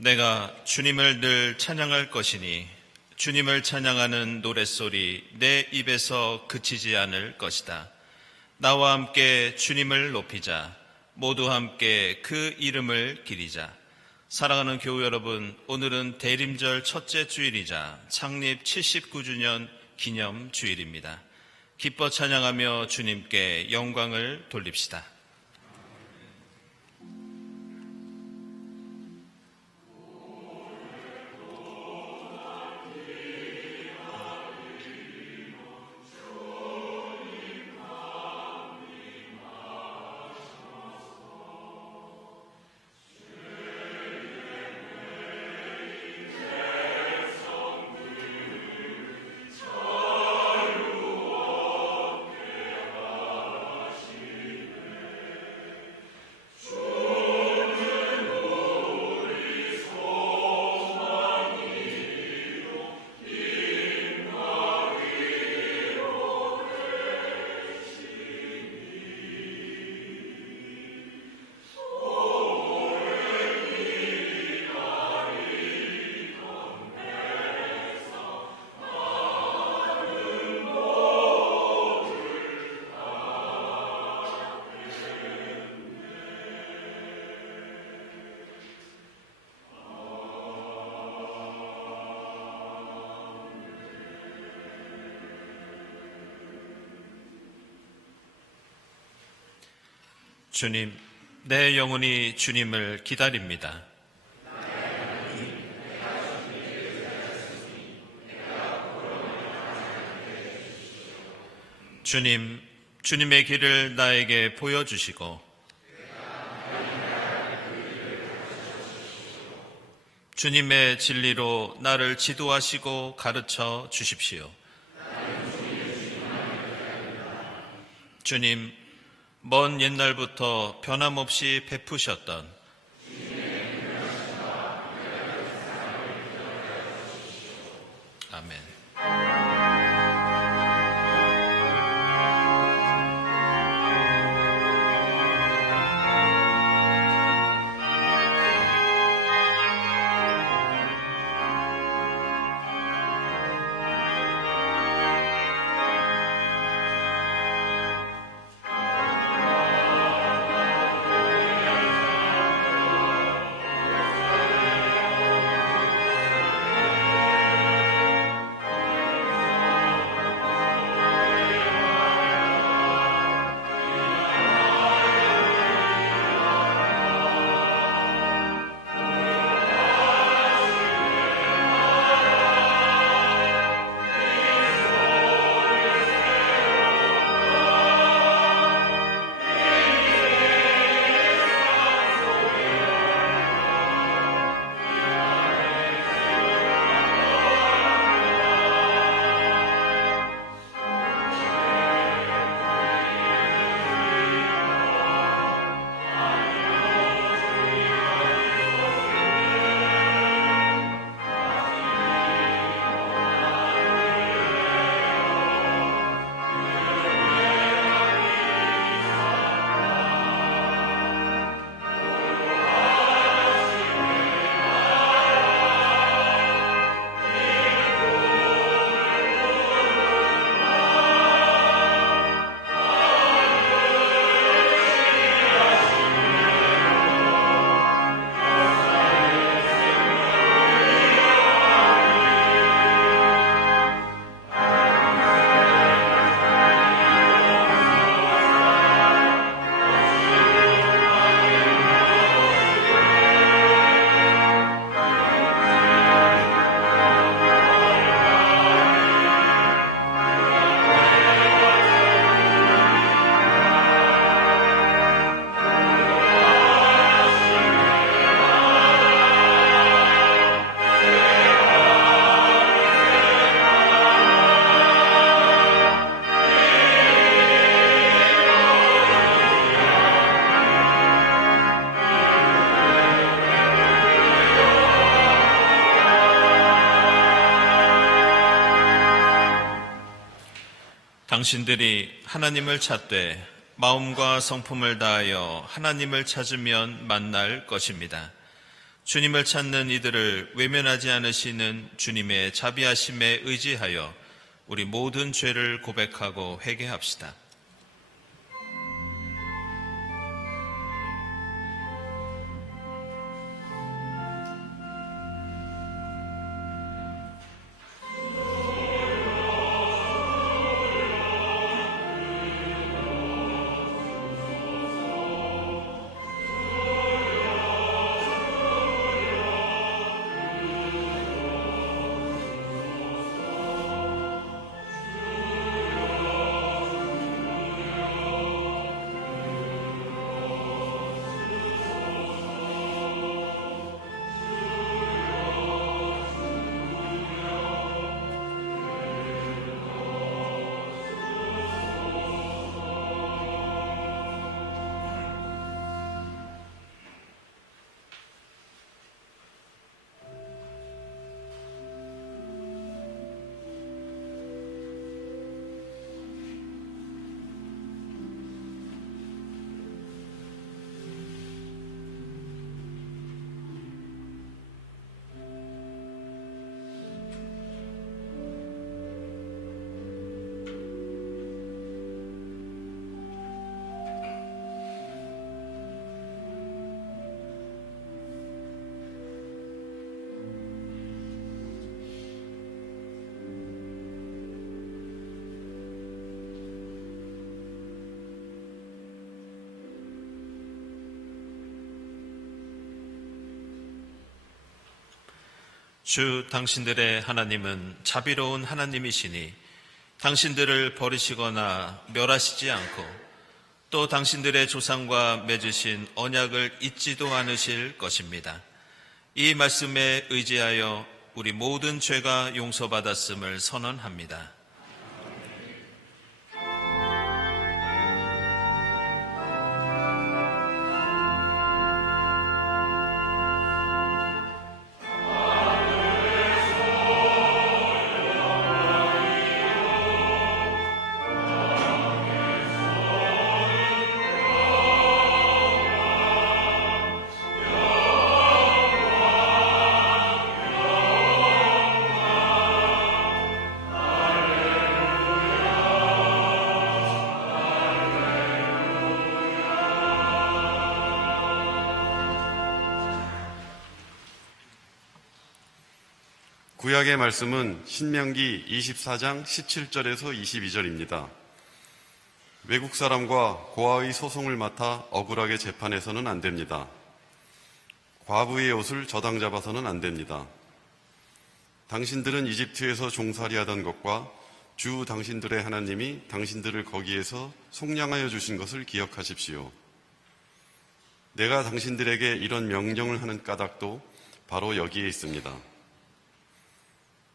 내가 주님을 늘 찬양할 것이니 주님을 찬양하는 노랫소리 내 입에서 그치지 않을 것이다. 나와 함께 주님을 높이자. 모두 함께 그 이름을 기리자. 사랑하는 교우 여러분, 오늘은 대림절 첫째 주일이자 창립 79주년 기념 주일입니다. 기뻐 찬양하며 주님께 영광을 돌립시다. 주님, 내 영혼이 주님을 기다립니다. 주님, 주님의 길을 나에게 보여주시고 주님의 진리로 나를 지도하시고 가르쳐 주십시오. 주님, 먼 옛날부터 변함없이 베푸셨던 아멘. 당신들이 하나님을 찾되 마음과 성품을 다하여 하나님을 찾으면 만날 것입니다. 주님을 찾는 이들을 외면하지 않으시는 주님의 자비하심에 의지하여 우리 모든 죄를 고백하고 회개합시다. 주 당신들의 하나님은 자비로운 하나님이시니 당신들을 버리시거나 멸하시지 않고 또 당신들의 조상과 맺으신 언약을 잊지도 않으실 것입니다. 이 말씀에 의지하여 우리 모든 죄가 용서받았음을 선언합니다. 구약의 말씀은 신명기 24장 17절에서 22절입니다. 외국 사람과 고아의 소송을 맡아 억울하게 재판해서는 안 됩니다. 과부의 옷을 저당 잡아서는 안 됩니다. 당신들은 이집트에서 종살이 하던 것과 주 당신들의 하나님이 당신들을 거기에서 속량하여 주신 것을 기억하십시오. 내가 당신들에게 이런 명령을 하는 까닭도 바로 여기에 있습니다.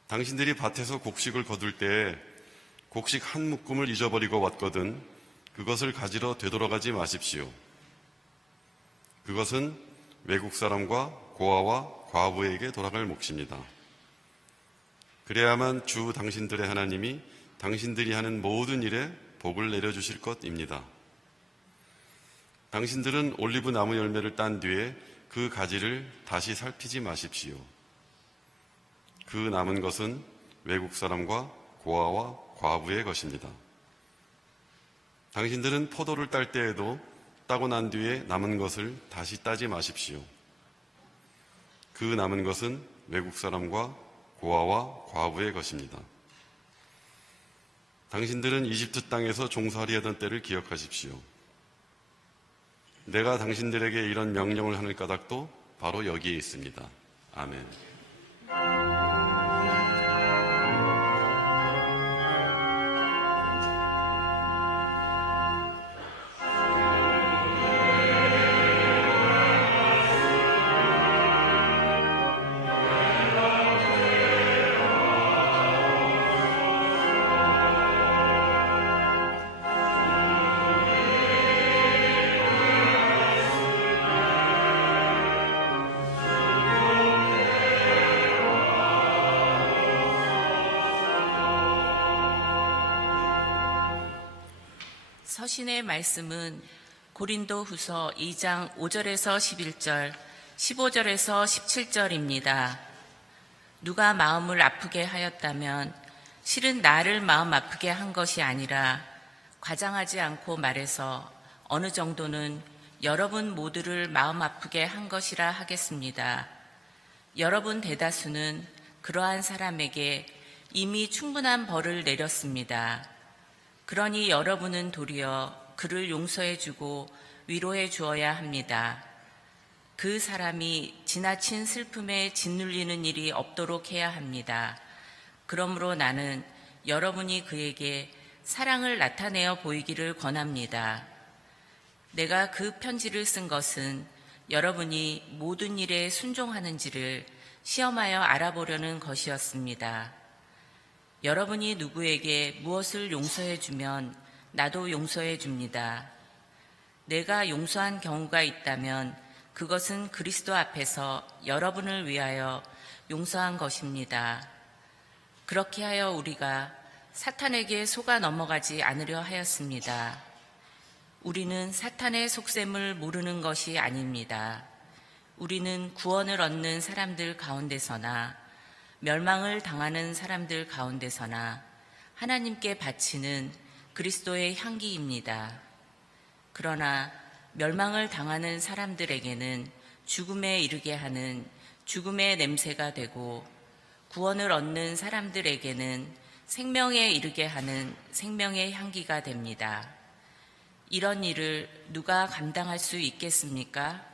당신들이 밭에서 곡식을 거둘 때에 곡식 한 묶음을 잊어버리고 왔거든 그것을 가지러 되돌아가지 마십시오. 그것은 외국 사람과 고아와 과부에게 돌아갈 몫입니다. 그래야만 주 당신들의 하나님이 당신들이 하는 모든 일에 복을 내려주실 것입니다. 당신들은 올리브 나무 열매를 딴 뒤에 그 가지를 다시 살피지 마십시오. 그 남은 것은 외국 사람과 고아와 과부의 것입니다. 당신들은 포도를 딸 때에도 따고 난 뒤에 남은 것을 다시 따지 마십시오. 그 남은 것은 외국 사람과 고아와 과부의 것입니다. 당신들은 이집트 땅에서 종살이하던 때를 기억하십시오. 내가 당신들에게 이런 명령을 하는 까닭도 바로 여기에 있습니다. 아멘. 서신의 말씀은 고린도후서 2장 5절에서 11절, 15절에서 17절입니다. 누가 마음을 아프게 하였다면 실은 나를 마음 아프게 한 것이 아니라 과장하지 않고 말해서 어느 정도는 여러분 모두를 마음 아프게 한 것이라 하겠습니다. 여러분 대다수는 그러한 사람에게 이미 충분한 벌을 내렸습니다. 그러니 여러분은 도리어 그를 용서해주고 위로해 주어야 합니다. 그 사람이 지나친 슬픔에 짓눌리는 일이 없도록 해야 합니다. 그러므로 나는 여러분이 그에게 사랑을 나타내어 보이기를 권합니다. 내가 그 편지를 쓴 것은 여러분이 모든 일에 순종하는지를 시험하여 알아보려는 것이었습니다. 여러분이 누구에게 무엇을 용서해 주면 나도 용서해 줍니다. 내가 용서한 경우가 있다면 그것은 그리스도 앞에서 여러분을 위하여 용서한 것입니다. 그렇게 하여 우리가 사탄에게 속아 넘어가지 않으려 하였습니다. 우리는 사탄의 속셈을 모르는 것이 아닙니다. 우리는 구원을 얻는 사람들 가운데서나 멸망을 당하는 사람들 가운데서나 하나님께 바치는 그리스도의 향기입니다. 그러나 멸망을 당하는 사람들에게는 죽음에 이르게 하는 죽음의 냄새가 되고 구원을 얻는 사람들에게는 생명에 이르게 하는 생명의 향기가 됩니다. 이런 일을 누가 감당할 수 있겠습니까?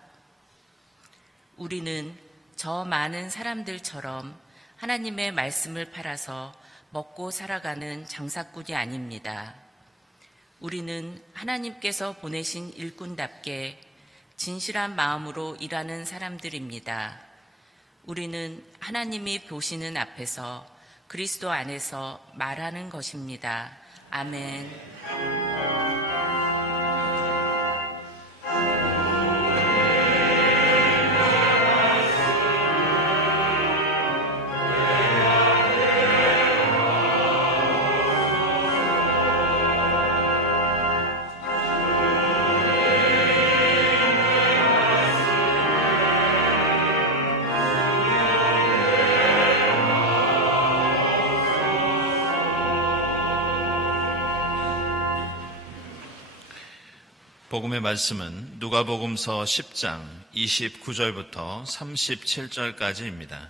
우리는 저 많은 사람들처럼 하나님의 말씀을 팔아서 먹고 살아가는 장사꾼이 아닙니다. 우리는 하나님께서 보내신 일꾼답게 진실한 마음으로 일하는 사람들입니다. 우리는 하나님이 보시는 앞에서 그리스도 안에서 말하는 것입니다. 아멘. 복음의 말씀은 누가복음서 10장 29절부터 37절까지입니다.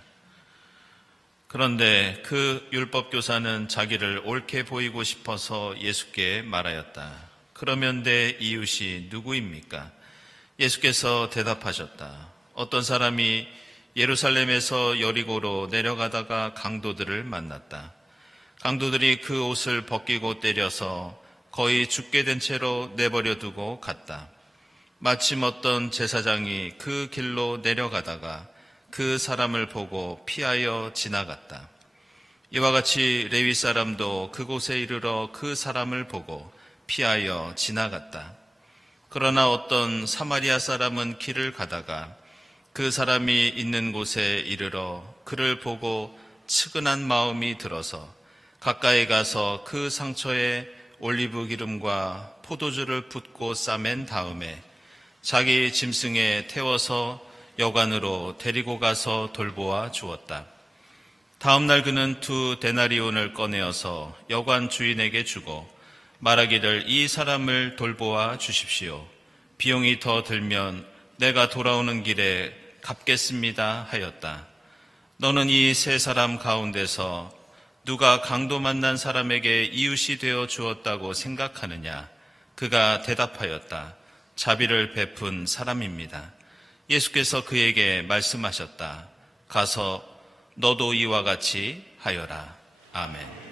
그런데 그 율법교사는 자기를 옳게 보이고 싶어서 예수께 말하였다. 그러면 내 이웃이 누구입니까? 예수께서 대답하셨다. 어떤 사람이 예루살렘에서 여리고로 내려가다가 강도들을 만났다. 강도들이 그 옷을 벗기고 때려서 거의 죽게 된 채로 내버려 두고 갔다. 마침 어떤 제사장이 그 길로 내려가다가 그 사람을 보고 피하여 지나갔다. 이와 같이 레위 사람도 그곳에 이르러 그 사람을 보고 피하여 지나갔다. 그러나 어떤 사마리아 사람은 길을 가다가 그 사람이 있는 곳에 이르러 그를 보고 측은한 마음이 들어서 가까이 가서 그 상처에 올리브 기름과 포도주를 붓고 싸맨 다음에 자기 짐승에 태워서 여관으로 데리고 가서 돌보아 주었다. 다음 날 그는 2 데나리온을 꺼내어서 여관 주인에게 주고 말하기를 이 사람을 돌보아 주십시오. 비용이 더 들면 내가 돌아오는 길에 갚겠습니다 하였다. 너는 이 3 사람 가운데서 누가 강도 만난 사람에게 이웃이 되어 주었다고 생각하느냐? 그가 대답하였다. 자비를 베푼 사람입니다. 예수께서 그에게 말씀하셨다. 가서 너도 이와 같이 하여라. 아멘.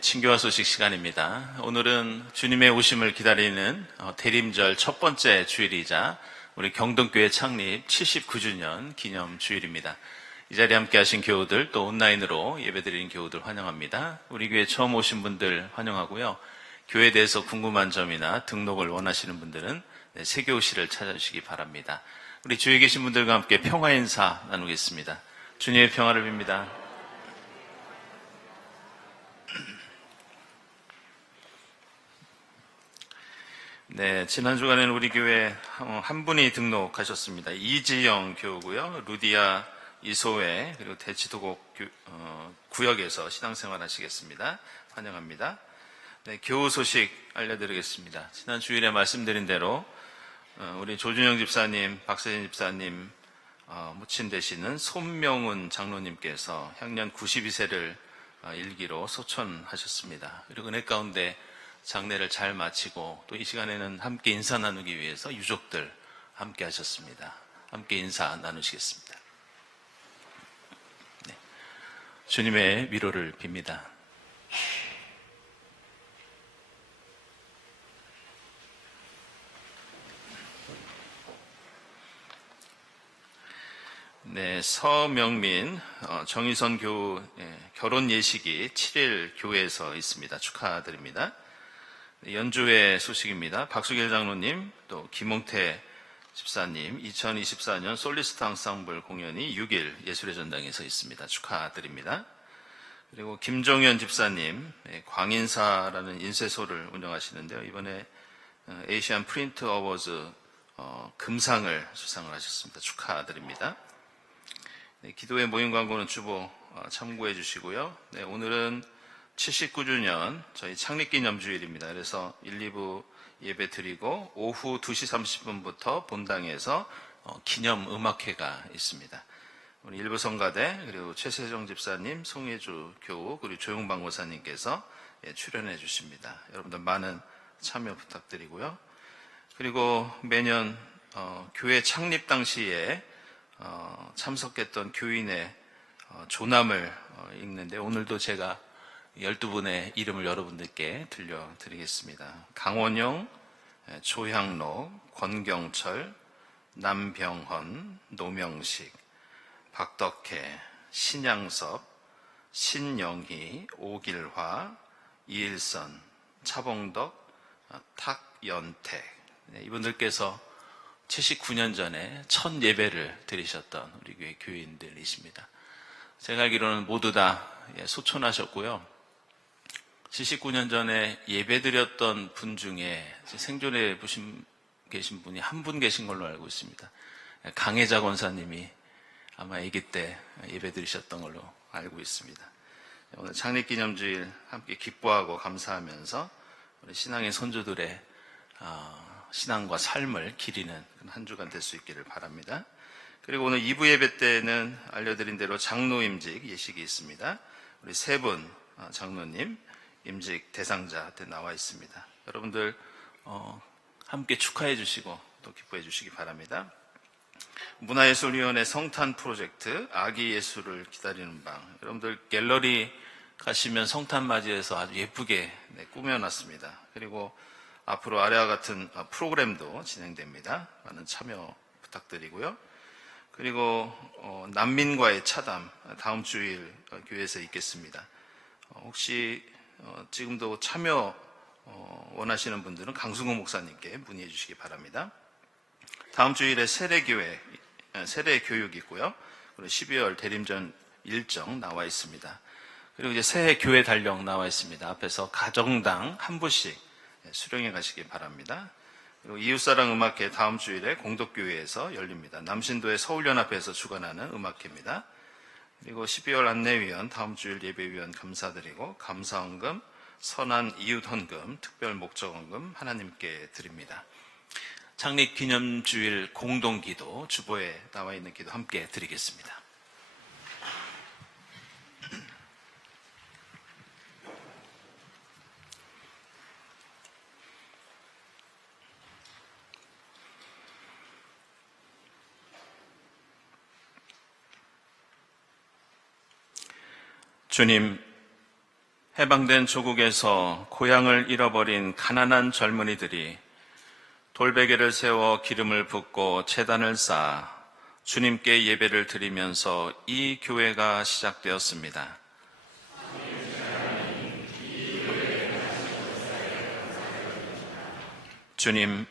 친교와 소식 시간입니다. 오늘은 주님의 오심을 기다리는 대림절 첫 번째 주일이자 우리 경동교회 창립 79주년 기념 주일입니다. 이 자리에 함께 하신 교우들, 또 온라인으로 예배드리는 교우들 환영합니다. 우리 교회 처음 오신 분들 환영하고요. 교회에 대해서 궁금한 점이나 등록을 원하시는 분들은 세교실을 찾아주시기 바랍니다. 우리 주위에 계신 분들과 함께 평화 인사 나누겠습니다. 주님의 평화를 빕니다. 네, 지난 주간에는 우리 교회 한 분이 등록하셨습니다. 이지영 교우고요. 루디아 이소회 그리고 대치도곡 구역에서 신앙생활 하시겠습니다. 환영합니다. 네, 교우 소식 알려드리겠습니다. 지난 주일에 말씀드린 대로 우리 조준영 집사님, 박세진 집사님 모친 되시는 손명훈 장로님께서 향년 92세를 일기로 소천하셨습니다. 그리고 은혜 가운데 장례를 잘 마치고 또 이 시간에는 함께 인사 나누기 위해서 유족들 함께 하셨습니다. 함께 인사 나누시겠습니다. 네. 주님의 위로를 빕니다. 네, 서명민 정희선 교우 결혼 예식이 7일 교회에서 있습니다. 축하드립니다. 연주회 소식입니다. 박수길 장로님, 또 김홍태 집사님 2024년 솔리스트 앙상블 공연이 6일 예술의 전당에서 있습니다. 축하드립니다. 그리고 김종현 집사님 광인사라는 인쇄소를 운영하시는데요. 이번에 에이시안 프린트 어워즈 금상을 수상을 하셨습니다. 축하드립니다. 네, 기도회 모임 광고는 주보 참고해 주시고요. 네, 오늘은 79주년 저희 창립기념주일입니다. 그래서 1, 2부 예배 드리고 오후 2시 30분부터 본당에서 기념음악회가 있습니다. 우리 일부 성가대 그리고 최세정 집사님, 송혜주 교우 그리고 조용방 고사님께서 출연해 주십니다. 여러분들 많은 참여 부탁드리고요. 그리고 매년 교회 창립 당시에 참석했던 교인의 조남을 읽는데 오늘도 제가 12분의 이름을 여러분들께 들려드리겠습니다. 강원용, 조향록, 권경철, 남병헌, 노명식, 박덕혜, 신양섭, 신영희, 오길화, 이일선, 차봉덕, 탁연택. 이분들께서 79년 전에 첫 예배를 드리셨던 우리 교회 교인들이십니다. 제가 알기로는 모두 다 소천하셨고요. 79년 전에 예배 드렸던 분 중에 생존에 계신 분이 한 분 계신 걸로 알고 있습니다. 강혜자 권사님이 아마 아기 때 예배 드리셨던 걸로 알고 있습니다. 오늘 창립기념주일 함께 기뻐하고 감사하면서 우리 신앙의 선조들의 신앙과 삶을 기리는 한 주간 될 수 있기를 바랍니다. 그리고 오늘 2부 예배 때는 알려드린 대로 장로 임직 예식이 있습니다. 우리 세 분 장로님 임직 대상자한테 나와 있습니다. 여러분들 함께 축하해 주시고 또 기뻐해 주시기 바랍니다. 문화예술위원회 성탄 프로젝트 아기 예술을 기다리는 방, 여러분들 갤러리 가시면 성탄 맞이해서 아주 예쁘게 꾸며놨습니다. 그리고 앞으로 아래와 같은 프로그램도 진행됩니다. 많은 참여 부탁드리고요. 그리고 난민과의 차담 다음 주일 교회에서 있겠습니다. 혹시 지금도 참여 원하시는 분들은 강승호 목사님께 문의해 주시기 바랍니다. 다음 주일에 세례교회, 세례교육 있고요. 그리고 12월 대림전 일정 나와 있습니다. 그리고 이제 새해 교회 달력 나와 있습니다. 앞에서 가정당 한 분씩 수령해 가시기 바랍니다. 그리고 이웃사랑 음악회 다음 주일에 공덕교회에서 열립니다. 남신도의 서울연합회에서 주관하는 음악회입니다. 그리고 12월 안내위원 다음 주일 예배위원 감사드리고 감사헌금, 선한 이웃헌금, 특별목적헌금 하나님께 드립니다. 창립기념주일 공동기도 주보에 나와 있는 기도 함께 드리겠습니다. 주님, 해방된 조국에서 고향을 잃어버린 가난한 젊은이들이 돌베개를 세워 기름을 붓고 제단을 쌓아 주님께 예배를 드리면서 이 교회가 시작되었습니다. 주님,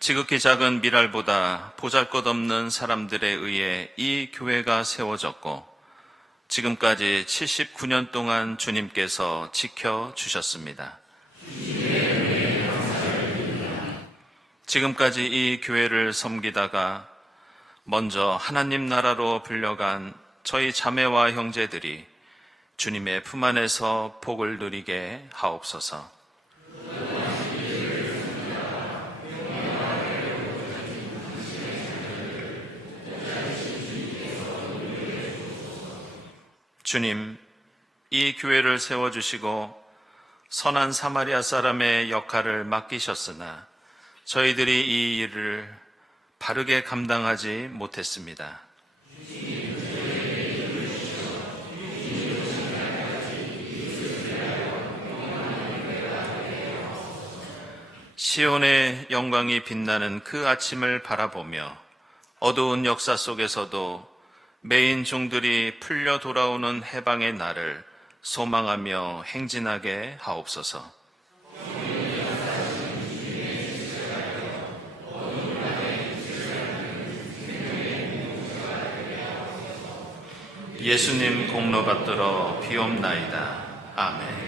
지극히 작은 밀알보다 보잘것없는 사람들에 의해 이 교회가 세워졌고 지금까지 79년 동안 주님께서 지켜주셨습니다. 지금까지 이 교회를 섬기다가 먼저 하나님 나라로 불려간 저희 자매와 형제들이 주님의 품 안에서 복을 누리게 하옵소서. 주님, 이 교회를 세워주시고 선한 사마리아 사람의 역할을 맡기셨으나 저희들이 이 일을 바르게 감당하지 못했습니다. 시온의 영광이 빛나는 그 아침을 바라보며 어두운 역사 속에서도 매인 종들이 풀려 돌아오는 해방의 날을 소망하며 행진하게 하옵소서. 예수님 공로 받들어 비옵나이다. 아멘.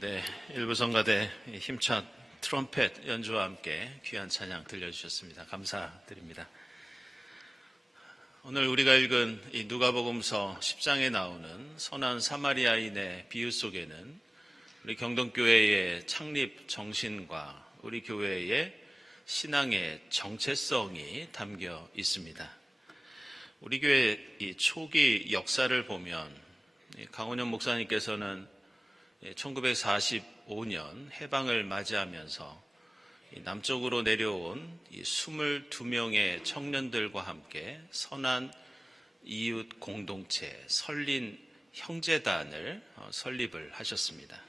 네, 일부 성가대 힘찬 트럼펫 연주와 함께 귀한 찬양 들려주셨습니다. 감사드립니다. 오늘 우리가 읽은 이 누가복음서 10장에 나오는 선한 사마리아인의 비유 속에는 우리 경동교회의 창립 정신과 우리 교회의 신앙의 정체성이 담겨 있습니다. 우리 교회 이 초기 역사를 보면 강원현 목사님께서는 1945년 해방을 맞이하면서 남쪽으로 내려온 22명의 청년들과 함께 선한 이웃 공동체 설린 형제단을 설립을 하셨습니다.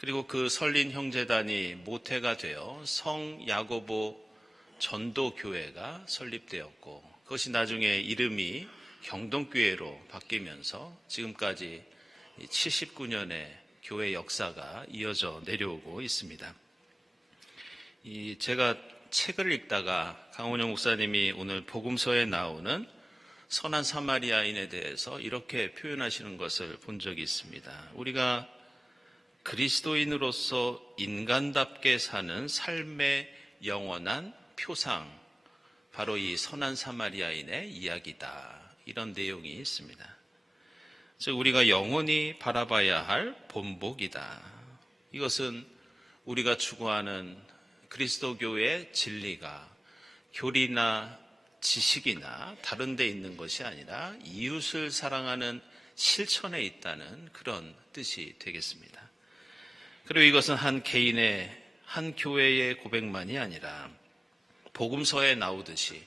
그리고 그 설린 형제단이 모태가 되어 성야고보 전도교회가 설립되었고, 그것이 나중에 이름이 경동교회로 바뀌면서 지금까지 79년의 교회 역사가 이어져 내려오고 있습니다. 제가 책을 읽다가 강원영 목사님이 오늘 복음서에 나오는 선한 사마리아인에 대해서 이렇게 표현하시는 것을 본 적이 있습니다. 우리가 그리스도인으로서 인간답게 사는 삶의 영원한 표상, 바로 이 선한 사마리아인의 이야기다, 이런 내용이 있습니다. 즉 우리가 영원히 바라봐야 할 본복이다. 이것은 우리가 추구하는 그리스도교의 진리가 교리나 지식이나 다른 데 있는 것이 아니라 이웃을 사랑하는 실천에 있다는 그런 뜻이 되겠습니다. 그리고 이것은 한 개인의, 한 교회의 고백만이 아니라 복음서에 나오듯이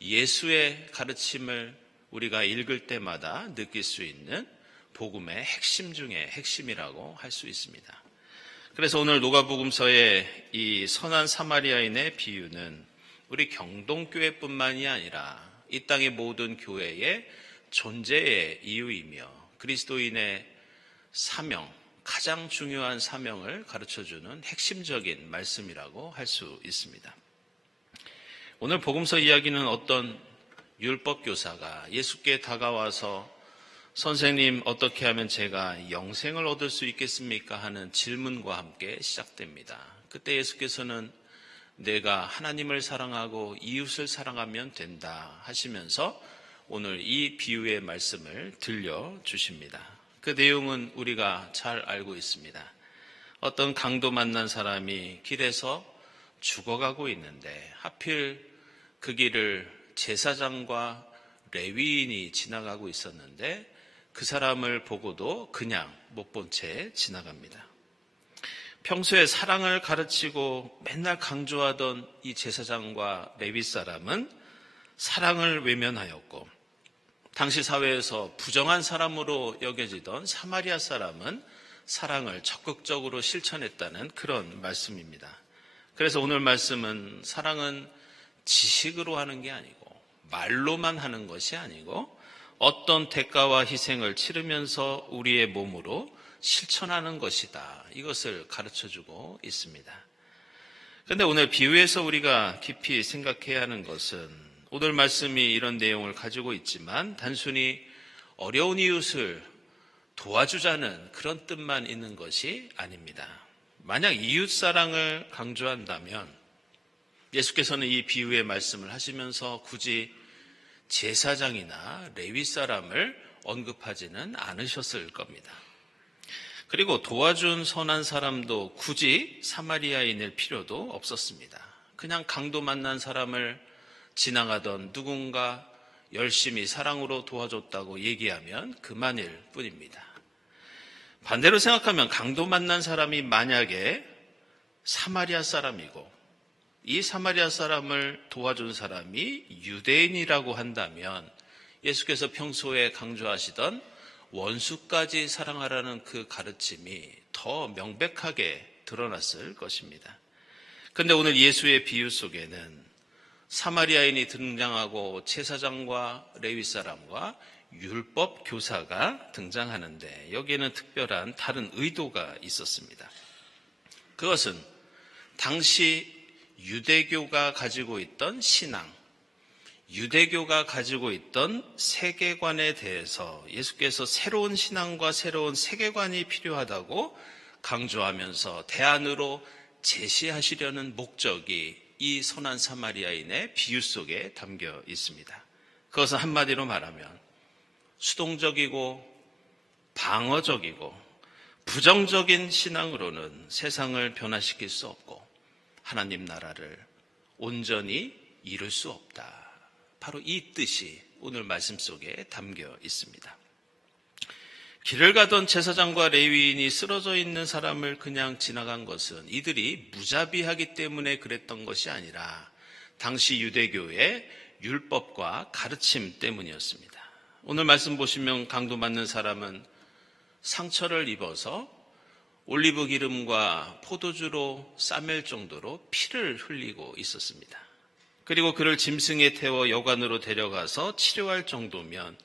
예수의 가르침을 우리가 읽을 때마다 느낄 수 있는 복음의 핵심 중에 핵심이라고 할 수 있습니다. 그래서 오늘 누가복음서의 이 선한 사마리아인의 비유는 우리 경동교회뿐만이 아니라 이 땅의 모든 교회의 존재의 이유이며 그리스도인의 사명, 가장 중요한 사명을 가르쳐주는 핵심적인 말씀이라고 할 수 있습니다. 오늘 복음서 이야기는 어떤 율법교사가 예수께 다가와서 선생님, 어떻게 하면 제가 영생을 얻을 수 있겠습니까? 하는 질문과 함께 시작됩니다. 그때 예수께서는 내가 하나님을 사랑하고 이웃을 사랑하면 된다 하시면서 오늘 이 비유의 말씀을 들려주십니다. 그 내용은 우리가 잘 알고 있습니다. 어떤 강도 만난 사람이 길에서 죽어가고 있는데 하필 그 길을 제사장과 레위인이 지나가고 있었는데 그 사람을 보고도 그냥 못 본 채 지나갑니다. 평소에 사랑을 가르치고 맨날 강조하던 이 제사장과 레위 사람은 사랑을 외면하였고, 당시 사회에서 부정한 사람으로 여겨지던 사마리아 사람은 사랑을 적극적으로 실천했다는 그런 말씀입니다. 그래서 오늘 말씀은 사랑은 지식으로 하는 게 아니고 말로만 하는 것이 아니고 어떤 대가와 희생을 치르면서 우리의 몸으로 실천하는 것이다, 이것을 가르쳐주고 있습니다. 그런데 오늘 비유에서 우리가 깊이 생각해야 하는 것은 오늘 말씀이 이런 내용을 가지고 있지만 단순히 어려운 이웃을 도와주자는 그런 뜻만 있는 것이 아닙니다. 만약 이웃 사랑을 강조한다면 예수께서는 이 비유의 말씀을 하시면서 굳이 제사장이나 레위 사람을 언급하지는 않으셨을 겁니다. 그리고 도와준 선한 사람도 굳이 사마리아인일 필요도 없었습니다. 그냥 강도 만난 사람을 지나가던 누군가 열심히 사랑으로 도와줬다고 얘기하면 그만일 뿐입니다. 반대로 생각하면 강도 만난 사람이 만약에 사마리아 사람이고 이 사마리아 사람을 도와준 사람이 유대인이라고 한다면 예수께서 평소에 강조하시던 원수까지 사랑하라는 그 가르침이 더 명백하게 드러났을 것입니다. 그런데 오늘 예수의 비유 속에는 사마리아인이 등장하고 제사장과 레위 사람과 율법 교사가 등장하는데 여기에는 특별한 다른 의도가 있었습니다. 그것은 당시 유대교가 가지고 있던 신앙, 유대교가 가지고 있던 세계관에 대해서 예수께서 새로운 신앙과 새로운 세계관이 필요하다고 강조하면서 대안으로 제시하시려는 목적이 이 선한 사마리아인의 비유 속에 담겨 있습니다. 그것은 한마디로 말하면 수동적이고 방어적이고 부정적인 신앙으로는 세상을 변화시킬 수 없고 하나님 나라를 온전히 이룰 수 없다. 바로 이 뜻이 오늘 말씀 속에 담겨 있습니다. 길을 가던 제사장과 레위인이 쓰러져 있는 사람을 그냥 지나간 것은 이들이 무자비하기 때문에 그랬던 것이 아니라 당시 유대교의 율법과 가르침 때문이었습니다. 오늘 말씀 보시면 강도 맞는 사람은 상처를 입어서 올리브 기름과 포도주로 싸맬 정도로 피를 흘리고 있었습니다. 그리고 그를 짐승에 태워 여관으로 데려가서 치료할 정도면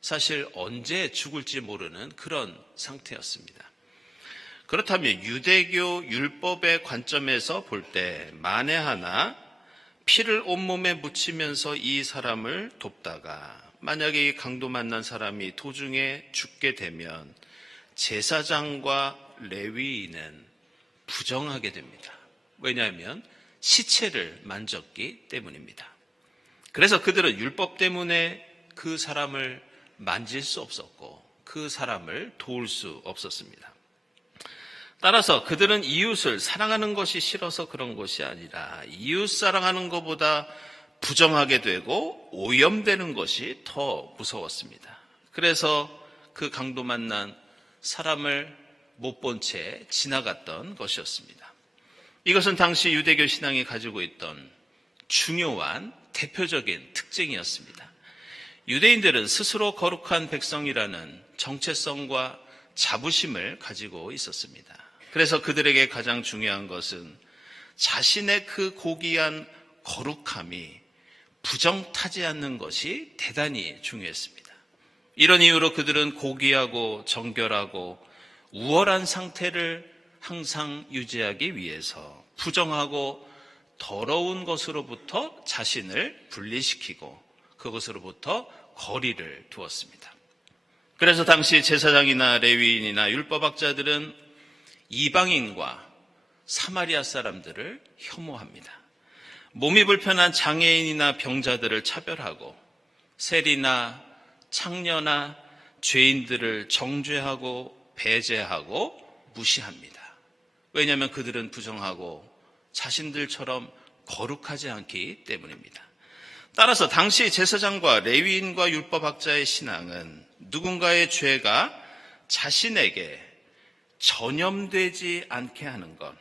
사실 언제 죽을지 모르는 그런 상태였습니다. 그렇다면 유대교 율법의 관점에서 볼 때 만에 하나 피를 온몸에 묻히면서 이 사람을 돕다가 만약에 이 강도 만난 사람이 도중에 죽게 되면 제사장과 레위인은 부정하게 됩니다. 왜냐하면 시체를 만졌기 때문입니다. 그래서 그들은 율법 때문에 그 사람을 만질 수 없었고 그 사람을 도울 수 없었습니다. 따라서 그들은 이웃을 사랑하는 것이 싫어서 그런 것이 아니라 이웃 사랑하는 것보다 부정하게 되고 오염되는 것이 더 무서웠습니다. 그래서 그 강도 만난 사람을 못 본 채 지나갔던 것이었습니다. 이것은 당시 유대교 신앙이 가지고 있던 중요한 대표적인 특징이었습니다. 유대인들은 스스로 거룩한 백성이라는 정체성과 자부심을 가지고 있었습니다. 그래서 그들에게 가장 중요한 것은 자신의 그 고귀한 거룩함이 부정타지 않는 것이 대단히 중요했습니다. 이런 이유로 그들은 고귀하고 정결하고 우월한 상태를 항상 유지하기 위해서 부정하고 더러운 것으로부터 자신을 분리시키고 그것으로부터 거리를 두었습니다. 그래서 당시 제사장이나 레위인이나 율법학자들은 이방인과 사마리아 사람들을 혐오합니다. 몸이 불편한 장애인이나 병자들을 차별하고 세리나 창녀나 죄인들을 정죄하고 배제하고 무시합니다. 왜냐하면 그들은 부정하고 자신들처럼 거룩하지 않기 때문입니다. 따라서 당시 제사장과 레위인과 율법학자의 신앙은 누군가의 죄가 자신에게 전염되지 않게 하는 것,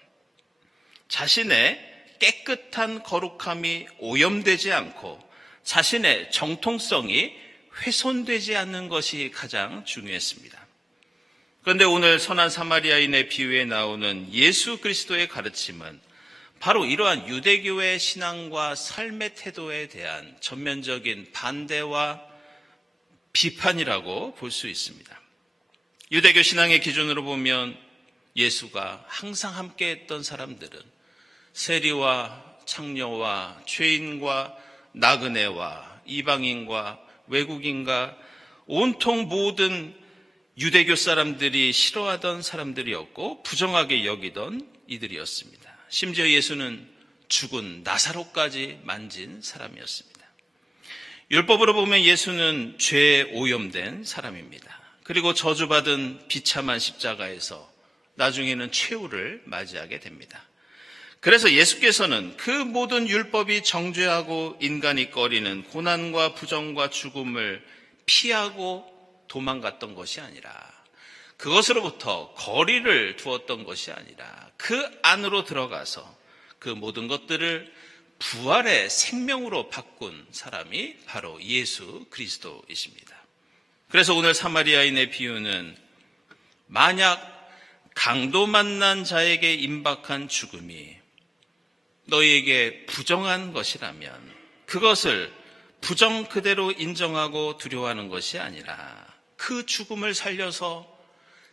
자신의 깨끗한 거룩함이 오염되지 않고 자신의 정통성이 훼손되지 않는 것이 가장 중요했습니다. 그런데 오늘 선한 사마리아인의 비유에 나오는 예수 그리스도의 가르침은 바로 이러한 유대교의 신앙과 삶의 태도에 대한 전면적인 반대와 비판이라고 볼 수 있습니다. 유대교 신앙의 기준으로 보면 예수가 항상 함께했던 사람들은 세리와 창녀와 죄인과 나그네와 이방인과 외국인과 온통 모든 유대교 사람들이 싫어하던 사람들이었고 부정하게 여기던 이들이었습니다. 심지어 예수는 죽은 나사로까지 만진 사람이었습니다. 율법으로 보면 예수는 죄에 오염된 사람입니다. 그리고 저주받은 비참한 십자가에서 나중에는 최후를 맞이하게 됩니다. 그래서 예수께서는 그 모든 율법이 정죄하고 인간이 꺼리는 고난과 부정과 죽음을 피하고 도망갔던 것이 아니라 그것으로부터 거리를 두었던 것이 아니라 그 안으로 들어가서 그 모든 것들을 부활의 생명으로 바꾼 사람이 바로 예수 그리스도이십니다. 그래서 오늘 사마리아인의 비유는 만약 강도 만난 자에게 임박한 죽음이 너희에게 부정한 것이라면 그것을 부정 그대로 인정하고 두려워하는 것이 아니라 그 죽음을 살려서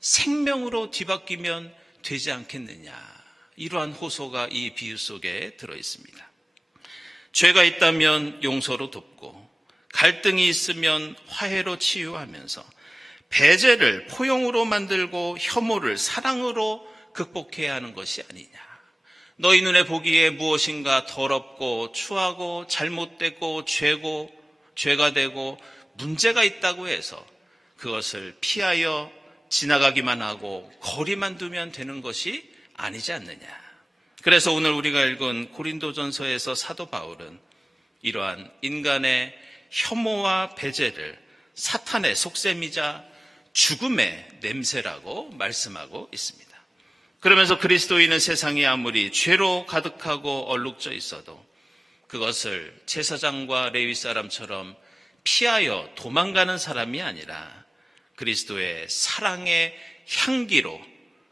생명으로 뒤바뀌면 되지 않겠느냐. 이러한 호소가 이 비유 속에 들어 있습니다. 죄가 있다면 용서로 돕고 갈등이 있으면 화해로 치유하면서 배제를 포용으로 만들고 혐오를 사랑으로 극복해야 하는 것이 아니냐. 너희 눈에 보기에 무엇인가 더럽고 추하고 잘못되고 죄가 되고 문제가 있다고 해서 그것을 피하여 지나가기만 하고 거리만 두면 되는 것이 아니지 않느냐. 그래서 오늘 우리가 읽은 고린도전서에서 사도 바울은 이러한 인간의 혐오와 배제를 사탄의 속셈이자 죽음의 냄새라고 말씀하고 있습니다. 그러면서 그리스도인은 세상이 아무리 죄로 가득하고 얼룩져 있어도 그것을 제사장과 레위 사람처럼 피하여 도망가는 사람이 아니라 그리스도의 사랑의 향기로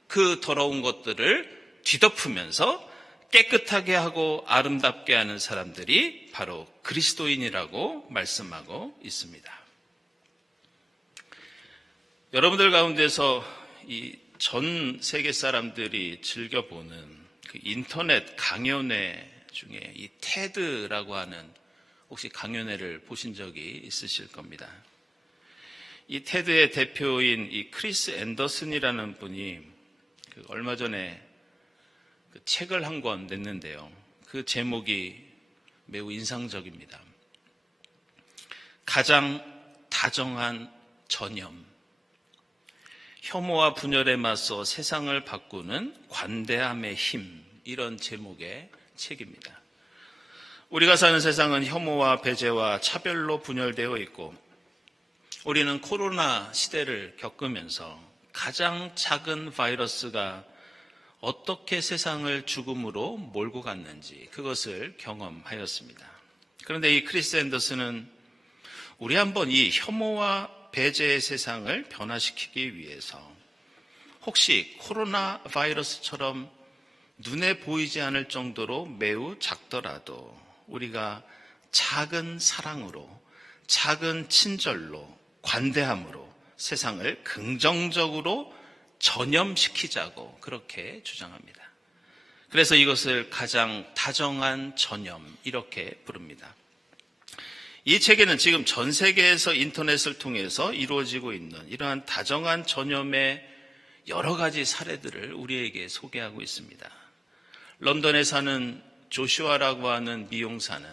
그 더러운 것들을 뒤덮으면서 깨끗하게 하고 아름답게 하는 사람들이 바로 그리스도인이라고 말씀하고 있습니다. 여러분들 가운데서 이 전 세계 사람들이 즐겨보는 그 인터넷 강연회 중에 이 테드라고 하는 혹시 강연회를 보신 적이 있으실 겁니다. 이 테드의 대표인 이 크리스 앤더슨이라는 분이 얼마 전에 그 책을 한 권 냈는데요. 그 제목이 매우 인상적입니다. 가장 다정한 전염. 혐오와 분열에 맞서 세상을 바꾸는 관대함의 힘, 이런 제목의 책입니다. 우리가 사는 세상은 혐오와 배제와 차별로 분열되어 있고 우리는 코로나 시대를 겪으면서 가장 작은 바이러스가 어떻게 세상을 죽음으로 몰고 갔는지 그것을 경험하였습니다. 그런데 이 크리스 앤더슨은 우리 한번 이 혐오와 배제의 세상을 변화시키기 위해서 혹시 코로나 바이러스처럼 눈에 보이지 않을 정도로 매우 작더라도 우리가 작은 사랑으로, 작은 친절로, 관대함으로 세상을 긍정적으로 전염시키자고 그렇게 주장합니다. 그래서 이것을 가장 다정한 전염, 이렇게 부릅니다. 이 책에는 지금 전 세계에서 인터넷을 통해서 이루어지고 있는 이러한 다정한 전염의 여러 가지 사례들을 우리에게 소개하고 있습니다. 런던에 사는 조슈아라고 하는 미용사는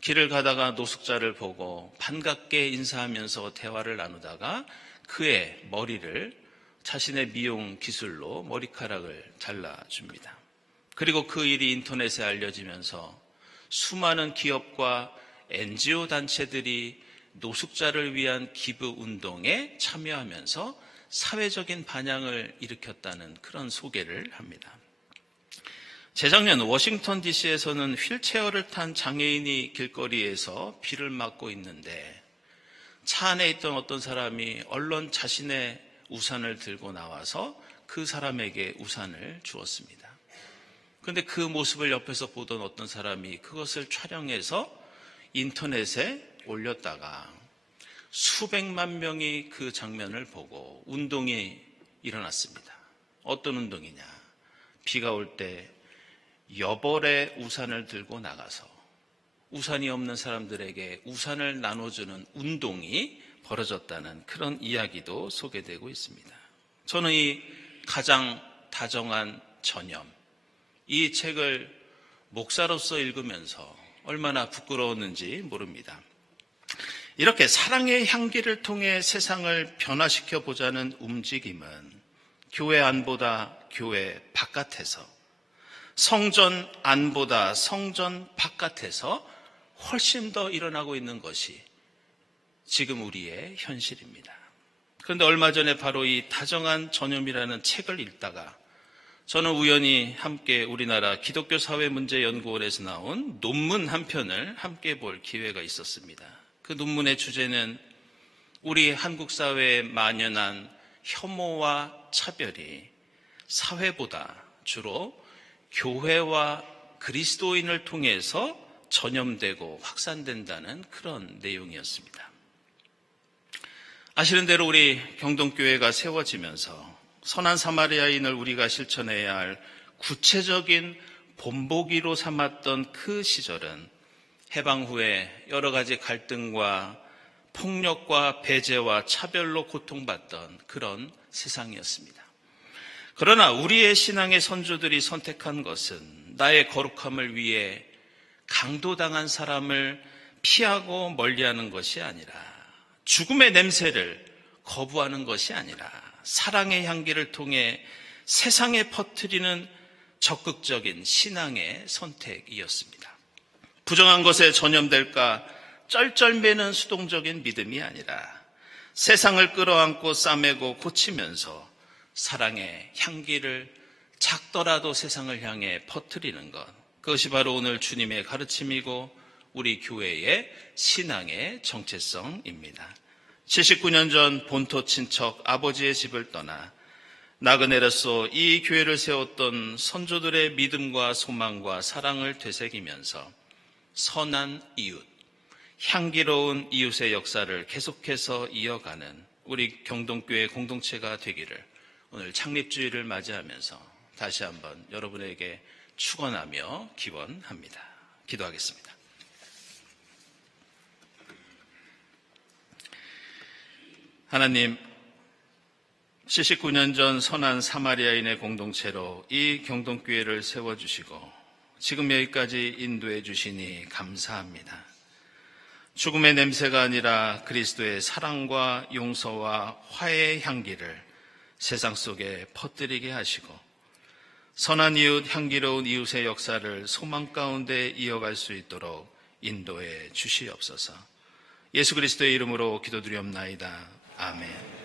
길을 가다가 노숙자를 보고 반갑게 인사하면서 대화를 나누다가 그의 머리를 자신의 미용 기술로 머리카락을 잘라줍니다. 그리고 그 일이 인터넷에 알려지면서 수많은 기업과 NGO 단체들이 노숙자를 위한 기부 운동에 참여하면서 사회적인 반향을 일으켰다는 그런 소개를 합니다. 재작년 워싱턴 DC에서는 휠체어를 탄 장애인이 길거리에서 비를 맞고 있는데 차 안에 있던 어떤 사람이 얼른 자신의 우산을 들고 나와서 그 사람에게 우산을 주었습니다. 그런데 그 모습을 옆에서 보던 어떤 사람이 그것을 촬영해서 인터넷에 올렸다가 수백만 명이 그 장면을 보고 운동이 일어났습니다. 어떤 운동이냐? 비가 올 때 여벌의 우산을 들고 나가서 우산이 없는 사람들에게 우산을 나눠주는 운동이 벌어졌다는 그런 이야기도 소개되고 있습니다. 저는 이 가장 다정한 전염, 이 책을 목사로서 읽으면서 얼마나 부끄러웠는지 모릅니다. 이렇게 사랑의 향기를 통해 세상을 변화시켜 보자는 움직임은 교회 안보다 교회 바깥에서, 성전 안보다 성전 바깥에서 훨씬 더 일어나고 있는 것이 지금 우리의 현실입니다. 그런데 얼마 전에 바로 이 다정한 전염이라는 책을 읽다가 저는 우연히 함께 우리나라 기독교 사회문제연구원에서 나온 논문 한 편을 함께 볼 기회가 있었습니다. 그 논문의 주제는 우리 한국 사회에 만연한 혐오와 차별이 사회보다 주로 교회와 그리스도인을 통해서 전염되고 확산된다는 그런 내용이었습니다. 아시는 대로 우리 경동교회가 세워지면서 선한 사마리아인을 우리가 실천해야 할 구체적인 본보기로 삼았던 그 시절은 해방 후에 여러 가지 갈등과 폭력과 배제와 차별로 고통받던 그런 세상이었습니다. 그러나 우리의 신앙의 선조들이 선택한 것은 나의 거룩함을 위해 강도당한 사람을 피하고 멀리하는 것이 아니라, 죽음의 냄새를 거부하는 것이 아니라 사랑의 향기를 통해 세상에 퍼뜨리는 적극적인 신앙의 선택이었습니다. 부정한 것에 전염될까 쩔쩔매는 수동적인 믿음이 아니라 세상을 끌어안고 싸매고 고치면서 사랑의 향기를 작더라도 세상을 향해 퍼뜨리는 것, 그것이 바로 오늘 주님의 가르침이고 우리 교회의 신앙의 정체성입니다. 79년 전 본토 친척 아버지의 집을 떠나 나그네로서 이 교회를 세웠던 선조들의 믿음과 소망과 사랑을 되새기면서 선한 이웃, 향기로운 이웃의 역사를 계속해서 이어가는 우리 경동교회 공동체가 되기를 오늘 창립주일을 맞이하면서 다시 한번 여러분에게 축원하며 기원합니다. 기도하겠습니다. 하나님, 79년 전 선한 사마리아인의 공동체로 이 경동교회를 세워주시고 지금 여기까지 인도해 주시니 감사합니다. 죽음의 냄새가 아니라 그리스도의 사랑과 용서와 화해의 향기를 세상 속에 퍼뜨리게 하시고 선한 이웃, 향기로운 이웃의 역사를 소망 가운데 이어갈 수 있도록 인도해 주시옵소서. 예수 그리스도의 이름으로 기도드리옵나이다. 아멘.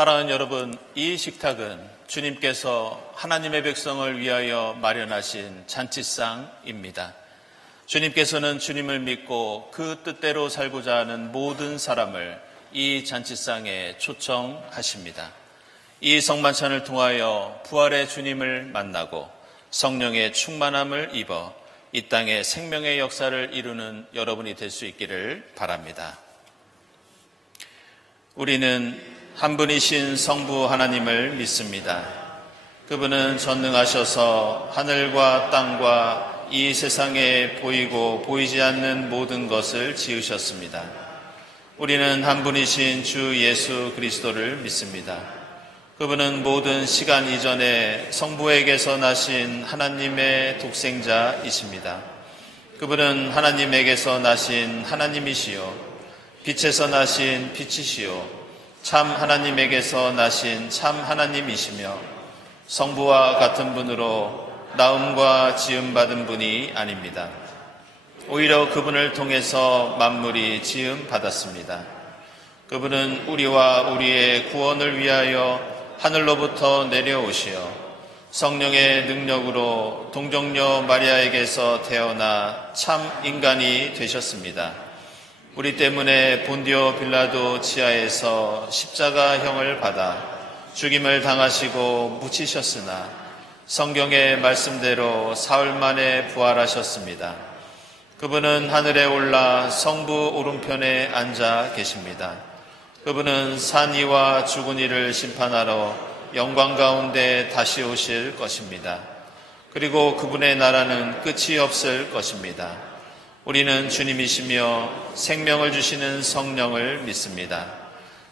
사랑하는 여러분, 이 식탁은 주님께서 하나님의 백성을 위하여 마련하신 잔치상입니다. 주님께서는 주님을 믿고 그 뜻대로 살고자 하는 모든 사람을 이 잔치상에 초청하십니다. 이 성만찬을 통하여 부활의 주님을 만나고 성령의 충만함을 입어 이 땅에 생명의 역사를 이루는 여러분이 될 수 있기를 바랍니다. 우리는 한 분이신 성부 하나님을 믿습니다. 그분은 전능하셔서 하늘과 땅과 이 세상에 보이고 보이지 않는 모든 것을 지으셨습니다. 우리는 한 분이신 주 예수 그리스도를 믿습니다. 그분은 모든 시간 이전에 성부에게서 나신 하나님의 독생자이십니다. 그분은 하나님에게서 나신 하나님이시요 빛에서 나신 빛이시요 참 하나님에게서 나신 참 하나님이시며 성부와 같은 분으로 나음과 지음받은 분이 아닙니다. 오히려 그분을 통해서 만물이 지음받았습니다. 그분은 우리와 우리의 구원을 위하여 하늘로부터 내려오시어 성령의 능력으로 동정녀 마리아에게서 태어나 참 인간이 되셨습니다. 우리 때문에 본디오 빌라도 지하에서 십자가형을 받아 죽임을 당하시고 묻히셨으나 성경의 말씀대로 사흘 만에 부활하셨습니다. 그분은 하늘에 올라 성부 오른편에 앉아 계십니다. 그분은 산 이와 죽은 이를 심판하러 영광 가운데 다시 오실 것입니다. 그리고 그분의 나라는 끝이 없을 것입니다. 우리는 주님이시며 생명을 주시는 성령을 믿습니다.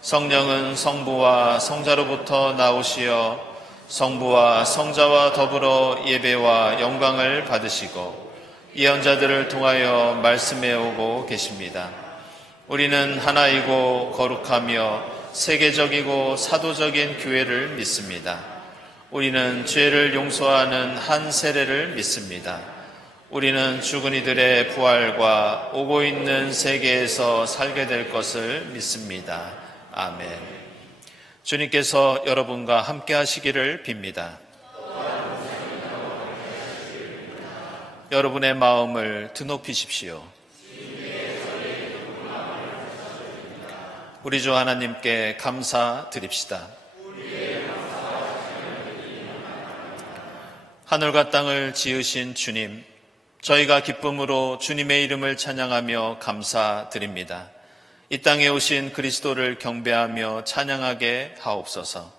성령은 성부와 성자로부터 나오시어 성부와 성자와 더불어 예배와 영광을 받으시고 예언자들을 통하여 말씀해 오고 계십니다. 우리는 하나이고 거룩하며 세계적이고 사도적인 교회를 믿습니다. 우리는 죄를 용서하는 한 세례를 믿습니다. 우리는 죽은 이들의 부활과 오고 있는 세계에서 살게 될 것을 믿습니다. 아멘. 주님께서 여러분과 함께 하시기를 빕니다. 여러분의 마음을 드높이십시오. 우리 주 하나님께 감사드립시다. 하늘과 땅을 지으신 주님, 저희가 기쁨으로 주님의 이름을 찬양하며 감사드립니다. 이 땅에 오신 그리스도를 경배하며 찬양하게 하옵소서.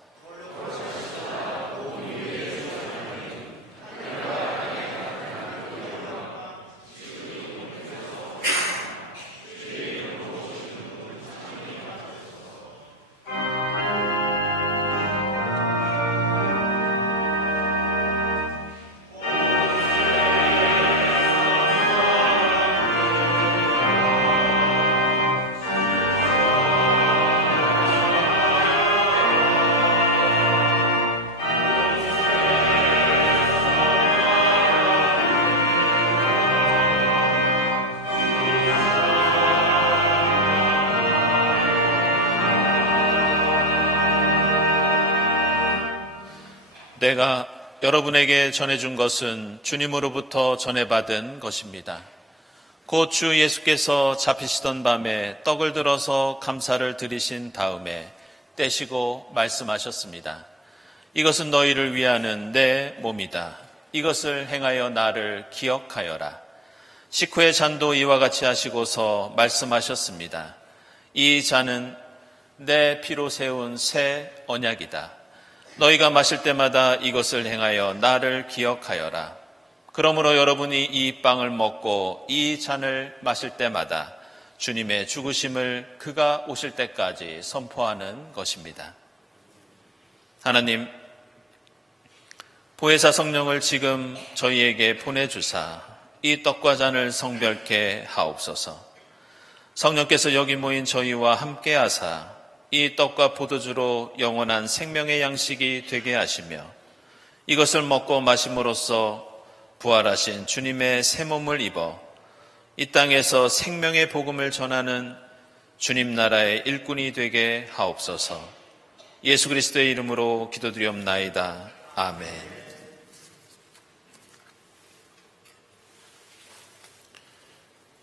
내가 여러분에게 전해준 것은 주님으로부터 전해받은 것입니다. 곧 주 예수께서 잡히시던 밤에 떡을 들어서 감사를 드리신 다음에 떼시고 말씀하셨습니다. 이것은 너희를 위하는 내 몸이다. 이것을 행하여 나를 기억하여라. 식후의 잔도 이와 같이 하시고서 말씀하셨습니다. 이 잔은 내 피로 세운 새 언약이다. 너희가 마실 때마다 이것을 행하여 나를 기억하여라. 그러므로 여러분이 이 빵을 먹고 이 잔을 마실 때마다 주님의 죽으심을 그가 오실 때까지 선포하는 것입니다. 하나님, 보혜사 성령을 지금 저희에게 보내주사 이 떡과 잔을 성별케 하옵소서. 성령께서 여기 모인 저희와 함께 하사 이 떡과 포도주로 영원한 생명의 양식이 되게 하시며 이것을 먹고 마심으로써 부활하신 주님의 새 몸을 입어 이 땅에서 생명의 복음을 전하는 주님 나라의 일꾼이 되게 하옵소서. 예수 그리스도의 이름으로 기도드리옵나이다. 아멘.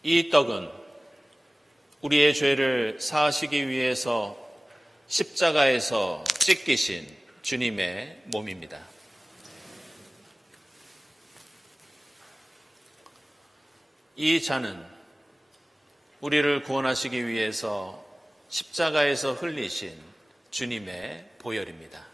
이 떡은 우리의 죄를 사하시기 위해서 십자가에서 찢기신 주님의 몸입니다. 이 잔은 우리를 구원하시기 위해서 십자가에서 흘리신 주님의 보혈입니다.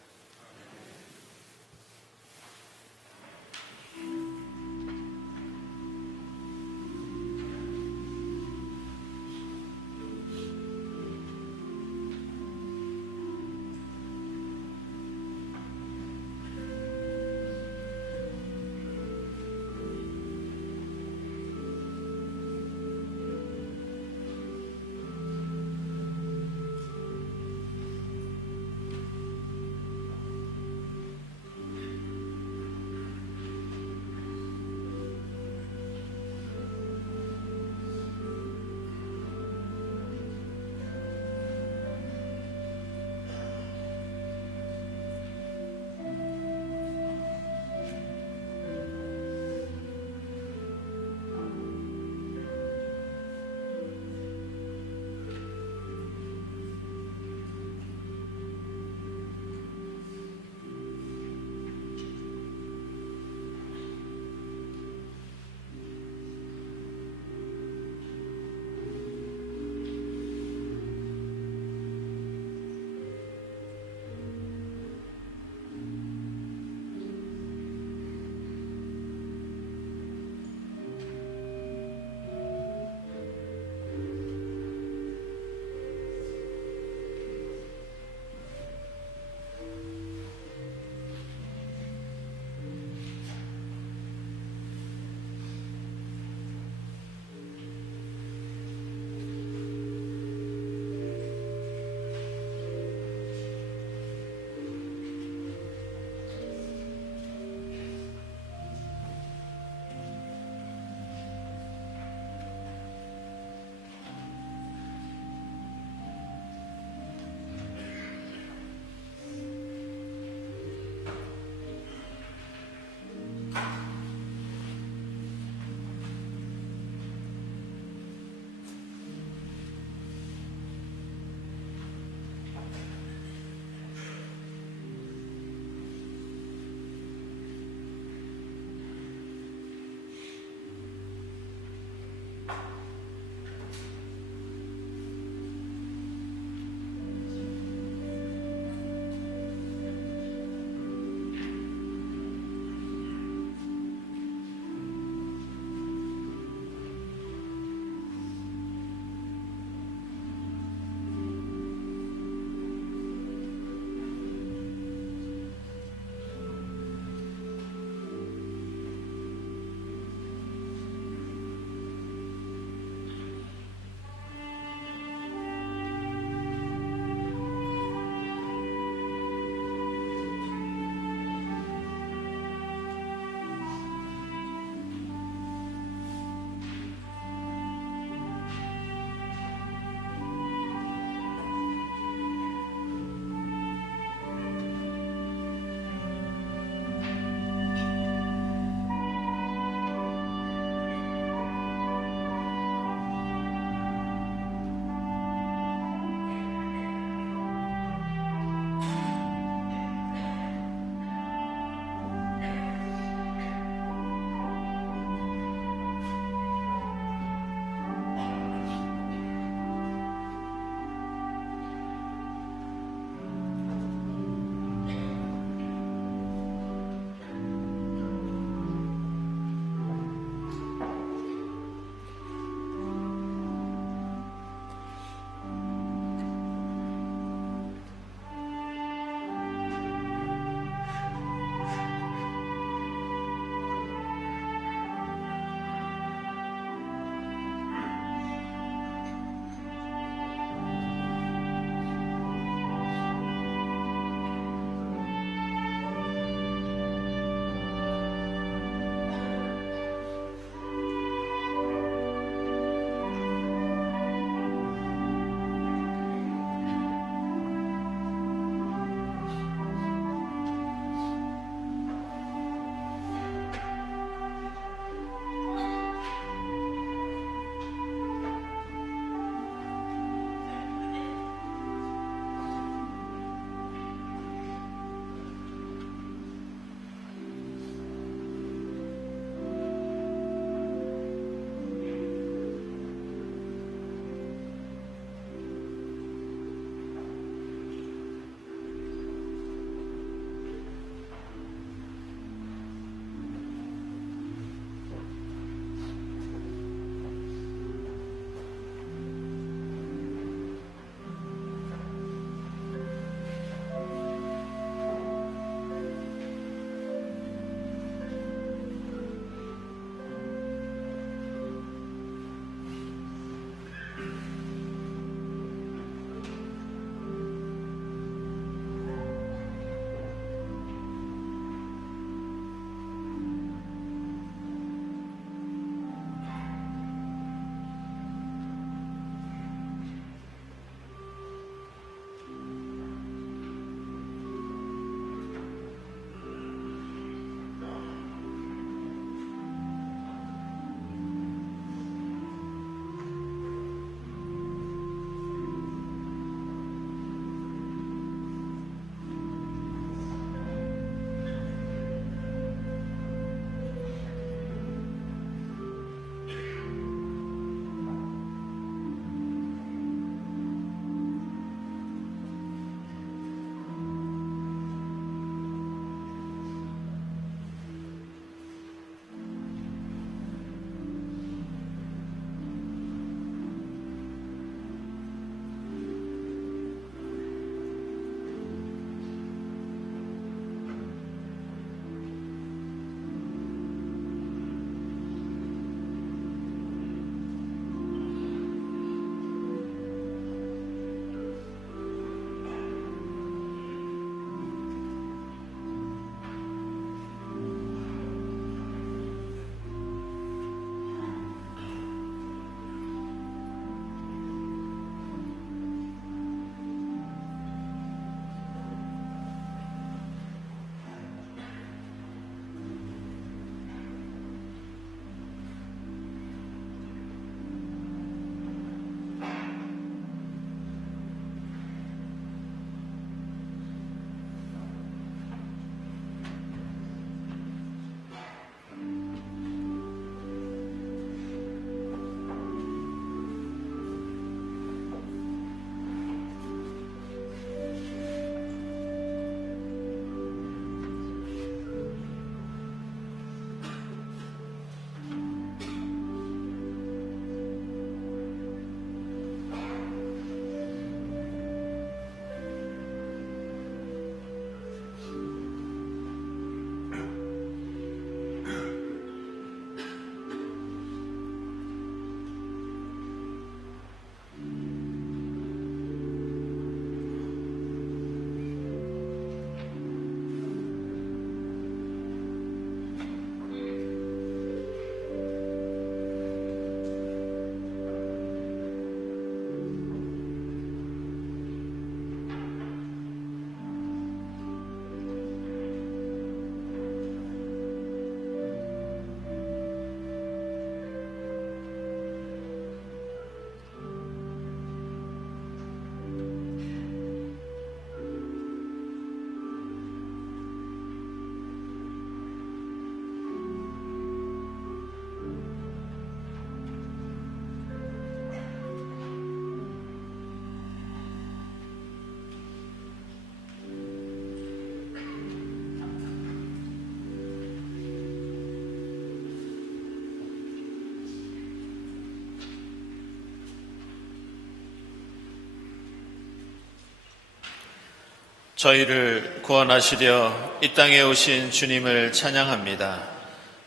저희를 구원하시려 이 땅에 오신 주님을 찬양합니다.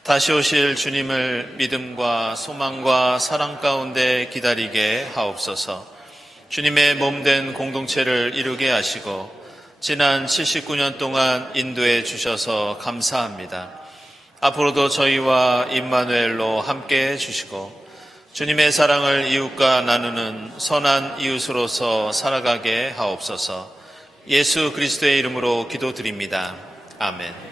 다시 오실 주님을 믿음과 소망과 사랑 가운데 기다리게 하옵소서. 주님의 몸된 공동체를 이루게 하시고 지난 79년 동안 인도해 주셔서 감사합니다. 앞으로도 저희와 임마누엘로 함께 해주시고 주님의 사랑을 이웃과 나누는 선한 이웃으로서 살아가게 하옵소서. 예수 그리스도의 이름으로 기도드립니다. 아멘.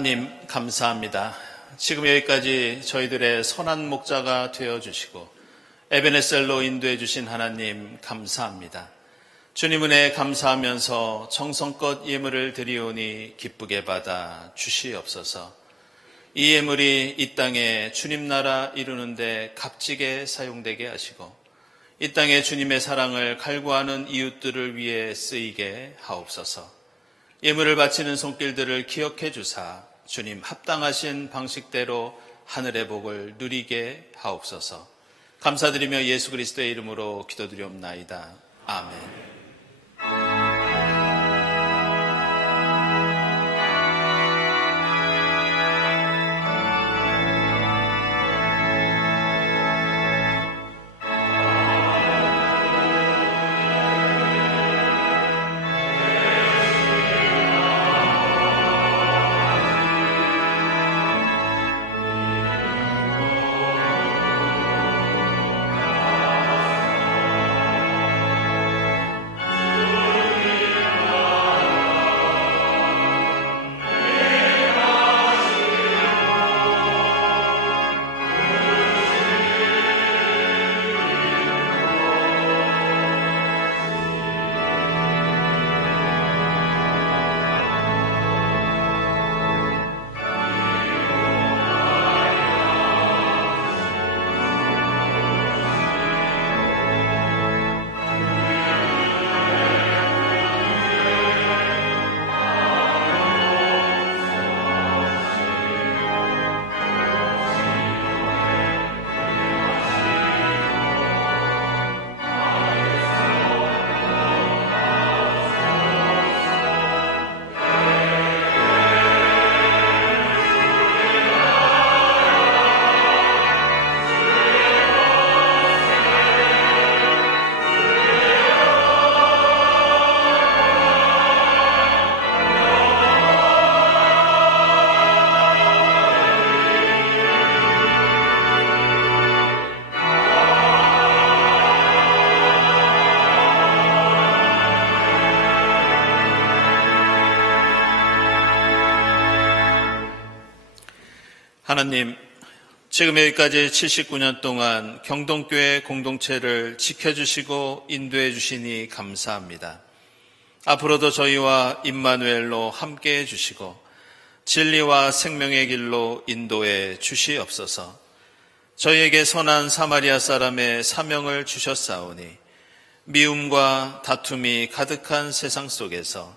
하나님 감사합니다. 지금 여기까지 저희들의 선한 목자가 되어주시고 에베네셀로 인도해 주신 하나님 감사합니다. 주님 은혜 감사하면서 정성껏 예물을 드리오니 기쁘게 받아 주시옵소서. 이 예물이 이 땅에 주님 나라 이루는데 값지게 사용되게 하시고 이 땅에 주님의 사랑을 갈구하는 이웃들을 위해 쓰이게 하옵소서. 예물을 바치는 손길들을 기억해 주사 주님 합당하신 방식대로 하늘의 복을 누리게 하옵소서. 감사드리며 예수 그리스도의 이름으로 기도드리옵나이다. 아멘. 하나님, 지금 여기까지 79년 동안 경동교회 공동체를 지켜주시고 인도해 주시니 감사합니다. 앞으로도 저희와 임마누엘로 함께해 주시고 진리와 생명의 길로 인도해 주시옵소서. 저희에게 선한 사마리아 사람의 사명을 주셨사오니 미움과 다툼이 가득한 세상 속에서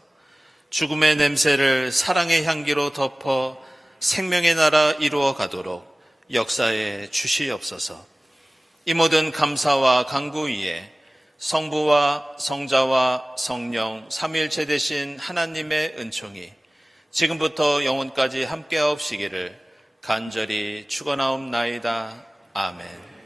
죽음의 냄새를 사랑의 향기로 덮어 생명의 나라 이루어 가도록 역사해 주시옵소서. 이 모든 감사와 간구 위에 성부와 성자와 성령 삼위일체 되신 하나님의 은총이 지금부터 영원까지 함께하옵시기를 간절히 축원하옵나이다. 아멘.